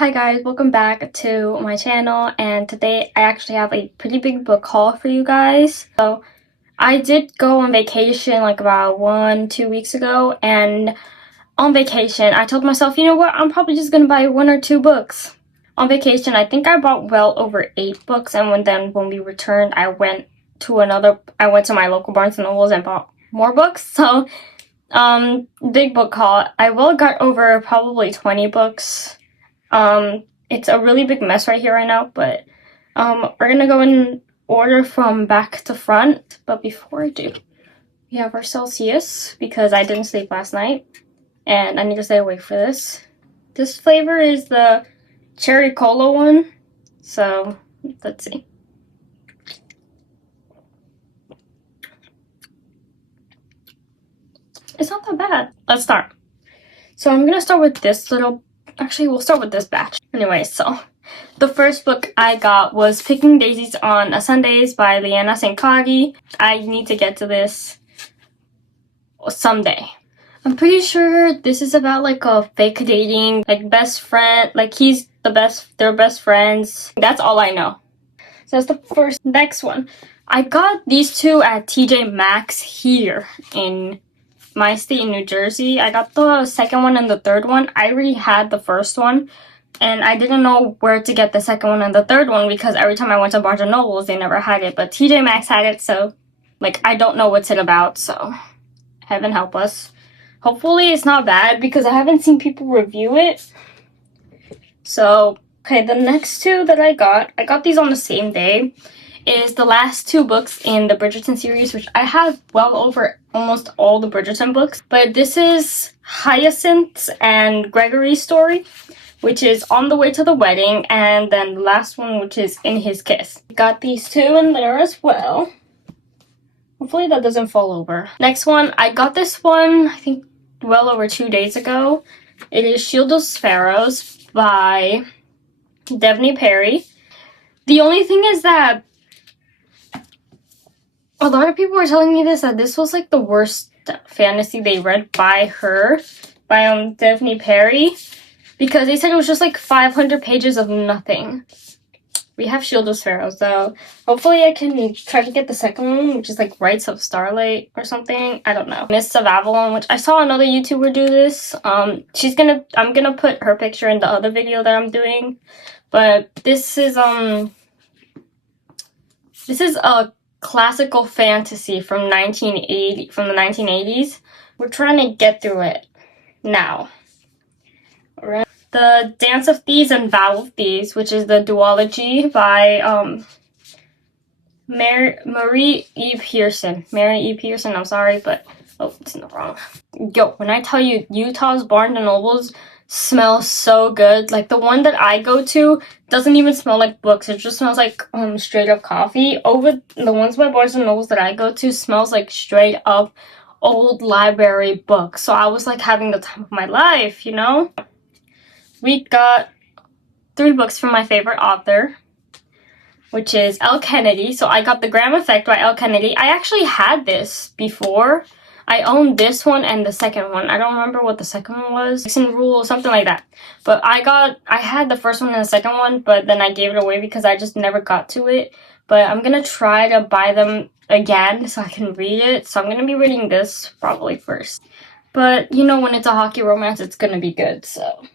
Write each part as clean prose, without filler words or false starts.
Hi guys, welcome back to my channel, and today I actually have a pretty big book haul for you guys. So I did go on vacation like about 1-2 weeks ago, and on vacation I told myself, you know what, I'm probably just gonna buy 1 or 2 books. On vacation I think I bought well over 8 books, and when we returned I went to my local Barnes and Nobles and bought more books. So big book haul. I got over probably 20 books. It's a really big mess right here right now, but we're gonna go in order from back to front. But before I do, we have our Celsius because I didn't sleep last night and I need to stay awake for this. This flavor is the cherry cola one, so let's see. It's not that bad. Let's start. So I'm gonna start with this Actually, we'll start with this batch. Anyway, so the first book I got was Picking Daisies on Sundays by Liana St. Claude. I need to get to this someday. I'm pretty sure this is about like a fake dating, like best friend, like they're best friends. That's all I know. So that's the first. Next one. I got these two at TJ Maxx here in my state in New Jersey. I got the second one and the third one. I already had the first one, and I didn't know where to get the second one and the third one because every time I went to Barnes & Nobles, they never had it. But TJ Maxx had it, so, like, I don't know what's it about, so heaven help us. Hopefully it's not bad because I haven't seen people review it. So, okay, the next two that I got these on the same day, is the last 2 books in the Bridgerton series, which I have well over almost all the Bridgerton books. But this is Hyacinth's and Gregory's story, which is On the Way to the Wedding, and then the last one, which is In His Kiss. Got these 2 in there as well. Hopefully that doesn't fall over. Next one, I got this one, I think, well over 2 days ago. It is Shield of Sparrows by Devney Perry. The only thing is that a lot of people were telling me that this was like the worst fantasy they read by Devney Perry, because they said it was just like 500 pages of nothing. We have Shield of Sparrows though. Hopefully I can try to get the second one, which is like Rites of Starlight or something. I don't know. Mists of Avalon, which I saw another YouTuber do this. I'm gonna put her picture in the other video that I'm doing. But this is a classical fantasy from the 1980s. We're trying to get through it now. Alright. The Dance of Thieves and Vow of Thieves, which is the duology by Mary E. Pearson. I'm sorry, but it's not wrong. Yo, when I tell you, Utah's Barnes and Nobles smells so good. Like the one that I go to doesn't even smell like books. It just smells like straight up coffee. Over the ones by Barnes and Nobles that I go to smells like straight up old library books. So I was like having the time of my life, you know? We got 3 books from my favorite author, which is Elle Kennedy. So I got The Graham Effect by Elle Kennedy. I actually had this before. I owned this one and the second one. I don't remember what the second one was. Jackson Rule, something like that. But I had the first one and the second one, but then I gave it away because I just never got to it. But I'm gonna try to buy them again so I can read it. So I'm gonna be reading this probably first. But you know, when it's a hockey romance, it's gonna be good. So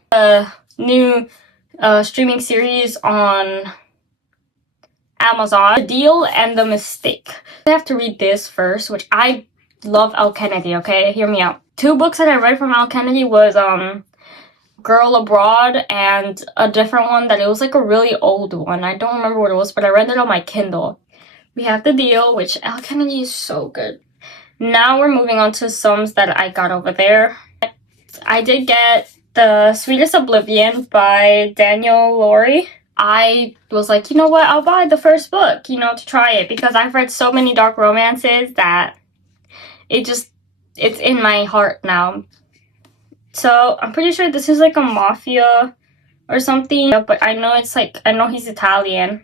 new streaming series on Amazon, The Deal and the Mistake. I have to read this first, which I love Elle Kennedy, okay? Hear me out. 2 books that I read from Elle Kennedy was Girl Abroad and a different one that it was like a really old one. I don't remember what it was, but I read it on my Kindle. We have The Deal, which Elle Kennedy is so good. Now we're moving on to some that I got over there. I did get The Sweetest Oblivion by Daniel Laurie. I was like, you know what, I'll buy the first book, you know, to try it, because I've read so many dark romances that it's in my heart now. So I'm pretty sure this is like a mafia or something, but I know he's Italian.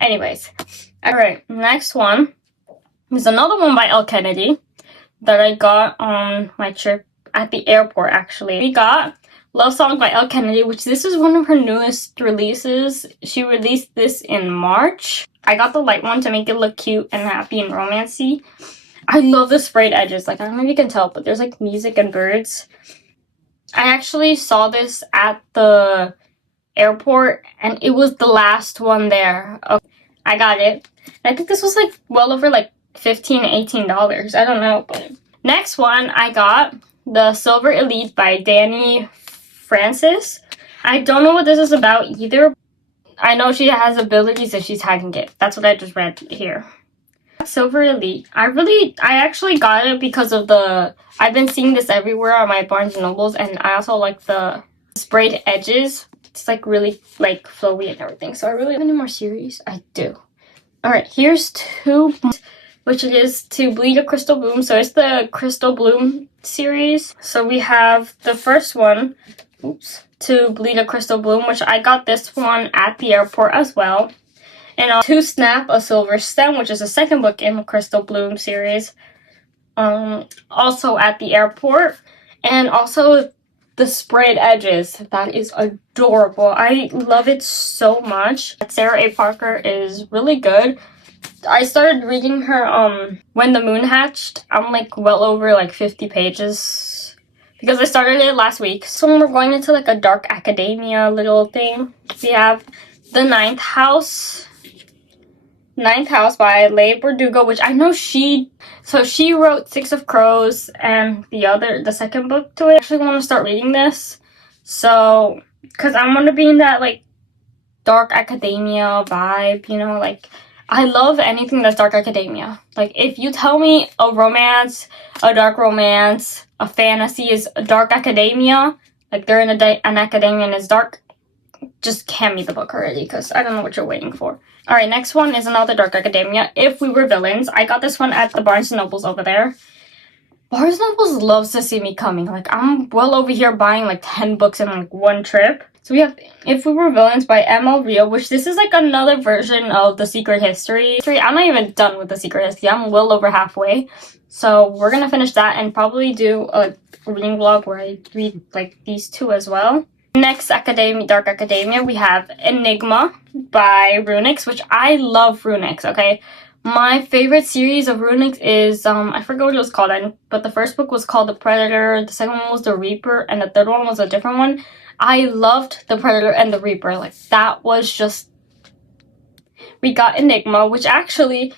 Anyways, alright, next one is another one by Elle Kennedy that I got on my trip at the airport, actually. We got Love Song by Elle Kennedy, which this is one of her newest releases. She released this in March. I got the light one to make it look cute and happy and romancy. I love the sprayed edges. Like, I don't know if you can tell, but there's like music and birds. I actually saw this at the airport and it was the last one there. Okay, I got it. I think this was like well over like $15, $18. I don't know, but next one I got the Silver Elite by Danny Francis. I don't know what this is about either. I know she has abilities and she's hiding it. That's what I just read here. Silver Elite. I actually got it because of I've been seeing this everywhere on my Barnes & Nobles, and I also like the sprayed edges. It's like really like flowy and everything. So I really have any more series? I do. Alright, here's two, which is To Bleed a Crystal Bloom. So it's the Crystal Bloom series. So we have the first one, To Bleed a Crystal Bloom, which I got this one at the airport as well. And To Snap a Silver Stem, which is the second book in the Crystal Bloom series, also at the airport. And also the sprayed edges. That is adorable. I love it so much. Sarah A. Parker is really good. I started reading her When the Moon Hatched. I'm like well over like 50 pages because I started it last week. So we're going into like a dark academia little thing. We have The Ninth House by Leigh Bardugo, which I know she wrote Six of Crows and the second book to it. I actually want to start reading this, so because I want to be in that like dark academia vibe, you know, like I love anything that's dark academia. Like if you tell me a romance, a dark romance, a fantasy is a dark academia, like they're in an academia and it's dark, just hand me the book already because I don't know what you're waiting for. Alright, next one is another dark academia, If We Were Villains. I got this one at the Barnes & Nobles over there. Barnes & Nobles loves to see me coming. Like, I'm well over here buying like 10 books in like one trip. So we have If We Were Villains by M.L. Rio, which this is like another version of The Secret History. I'm not even done with The Secret History. I'm well over halfway. So we're gonna finish that and probably do a reading vlog where I read like these two as well. Next dark academia, we have Enigma by Runix, which I love Runix, okay? My favorite series of Runix is, I forget what it was called, but the first book was called The Predator, the second one was The Reaper, and the third one was a different one. I loved The Predator and The Reaper, like, that was just... We got Enigma, which actually,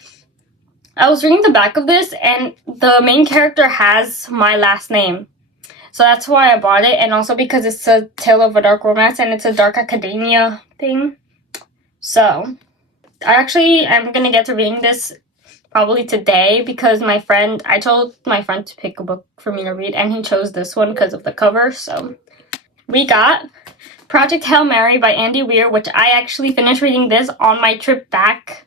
I was reading the back of this, and the main character has my last name. So that's why I bought it, and also because it's a tale of a dark romance and it's a dark academia thing. So, I'm going to get to reading this probably today because I told my friend to pick a book for me to read and he chose this one because of the cover. So, we got Project Hail Mary by Andy Weir, which I actually finished reading this on my trip back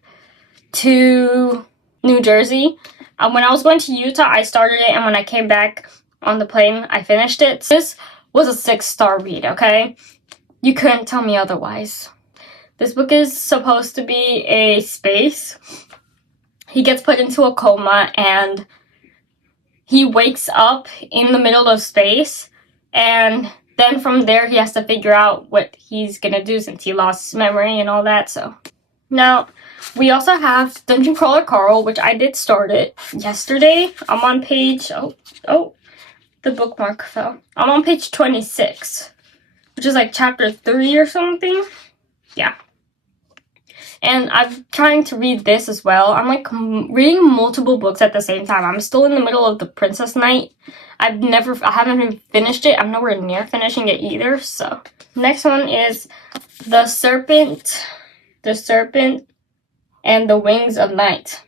to New Jersey. When I was going to Utah, I started it, and when I came back on the plane, I finished it. This was a 6-star read, okay? You couldn't tell me otherwise. This book is supposed to be a space. He gets put into a coma and he wakes up in the middle of space, and then from there he has to figure out what he's gonna do since he lost his memory and all that. So now we also have Dungeon Crawler Carl, which I did start it yesterday. I'm on page the bookmark fell. I'm on page 26, which is like chapter 3 or something. Yeah. And I'm trying to read this as well. I'm like reading multiple books at the same time. I'm still in the middle of The Princess Knight. I haven't even finished it. I'm nowhere near finishing it either. So next one is The Serpent and the Wings of Night.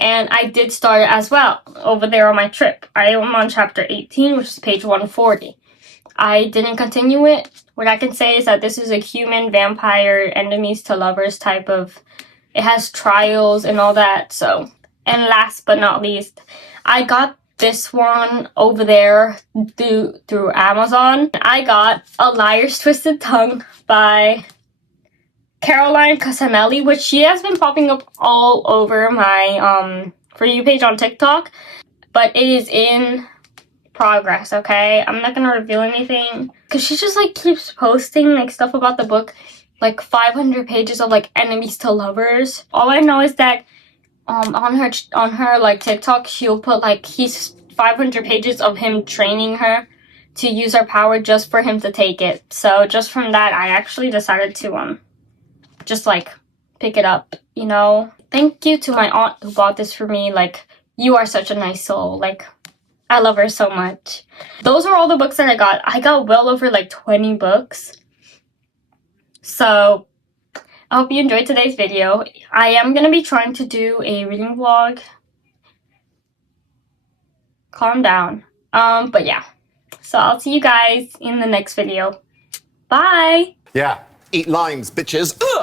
And I did start it as well over there on my trip. I am on chapter 18, which is page 140. I didn't continue it. What I can say is that this is a human vampire enemies to lovers type of... It has trials and all that, so... And last but not least, I got this one over there through Amazon. I got A Liar's Twisted Tongue by Caroline Casanelli, which she has been popping up all over my For You page on TikTok, but it is in progress, okay? I'm not gonna reveal anything because she just like keeps posting like stuff about the book, like 500 pages of like enemies to lovers. All I know is that on her like TikTok, she'll put like he's 500 pages of him training her to use her power just for him to take it. So just from that, I actually decided to just like pick it up, you know. Thank you to my aunt who bought this for me. Like, you are such a nice soul. Like, I love her so much. Those are all the books that I got. I got well over like 20 books. So I hope you enjoyed today's video. I am going to be trying to do a reading vlog. Calm down. But yeah. So I'll see you guys in the next video. Bye! Yeah, eat limes, bitches. Ugh.